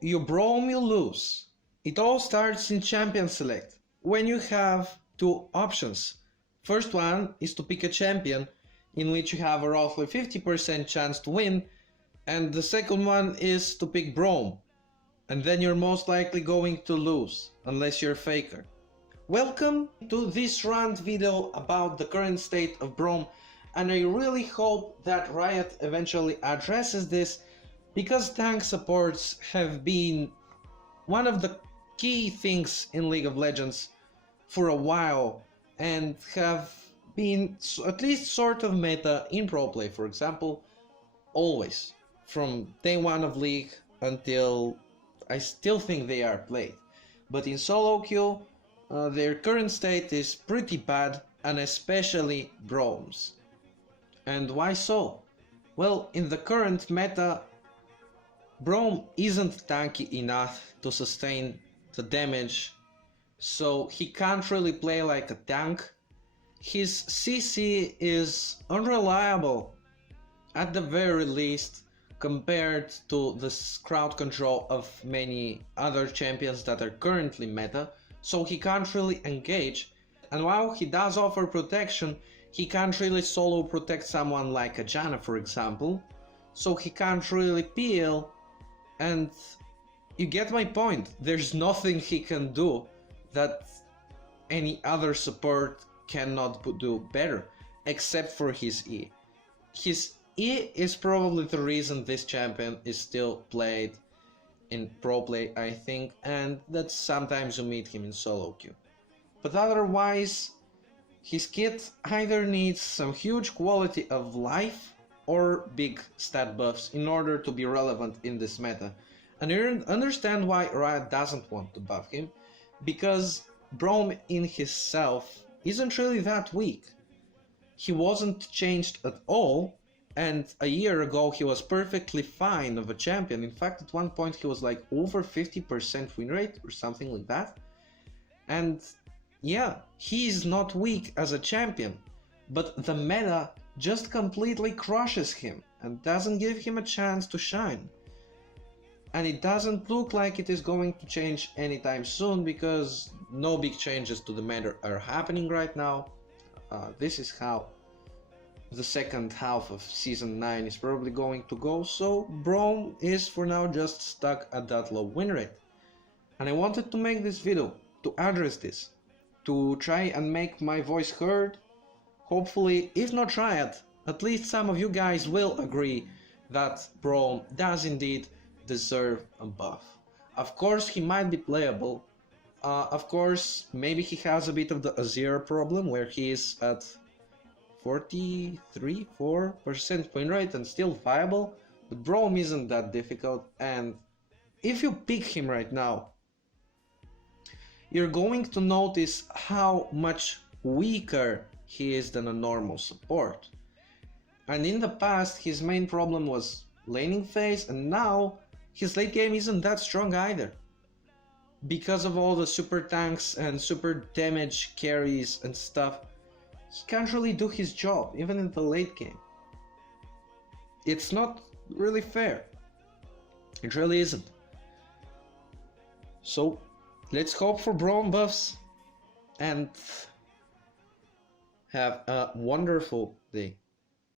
You Braum, you lose. It all starts in Champion Select, when you have two options. First one is to pick a champion, in which you have a roughly 50% chance to win, and the second one is to pick Braum, and then you're most likely going to lose, unless you're a faker. Welcome to this rant video about the current state of Braum, and I really hope that Riot eventually addresses this, because tank supports have been one of the key things in League of Legends for a while and have been at least sort of meta in pro play, for example, always from day one of League until I still think they are played. But in solo queue, their current state is pretty bad, and especially Braum's. And why so? Well, in the current meta, Braum isn't tanky enough to sustain the damage, so he can't really play like a tank. His CC is unreliable, at the very least, compared to the crowd control of many other champions that are currently meta, so he can't really engage, and while he does offer protection, he can't really solo protect someone like a Janna, for example, so he can't really peel. And you get my point, there's nothing he can do that any other support cannot do better, except for his E. His E is probably the reason this champion is still played in pro play, I think, and that sometimes you meet him in solo queue. But otherwise, his kit either needs some huge quality of life or big stat buffs in order to be relevant in this meta. And you understand why Riot doesn't want to buff him, because Braum in himself isn't really that weak. He wasn't changed at all, and a year ago he was perfectly fine of a champion. In fact, at one point he was like over 50% win rate or something like that. And yeah, he is not weak as a champion, but the meta just completely crushes him and doesn't give him a chance to shine. And it doesn't look like it is going to change anytime soon, because no big changes to the meta are happening right now. This is how the second half of Season 9 is probably going to go, so Braum is for now just stuck at that low win rate. And I wanted to make this video to address this, to try and make my voice heard. Hopefully, if not Riot, at least some of you guys will agree that Braum does indeed deserve a buff. Of course, he might be playable. Of course, maybe he has a bit of the Azir problem, where he is at 43-4% win rate and still viable, but Braum isn't that difficult, and if you pick him right now, you're going to notice how much weaker he is than a normal support. And in the past, his main problem was laning phase, and now his late game isn't that strong either, because of all the super tanks and super damage carries and stuff. He can't really do his job, even in the late game. It's not really fair. It really isn't. So, let's hope for Braum buffs and have a wonderful day.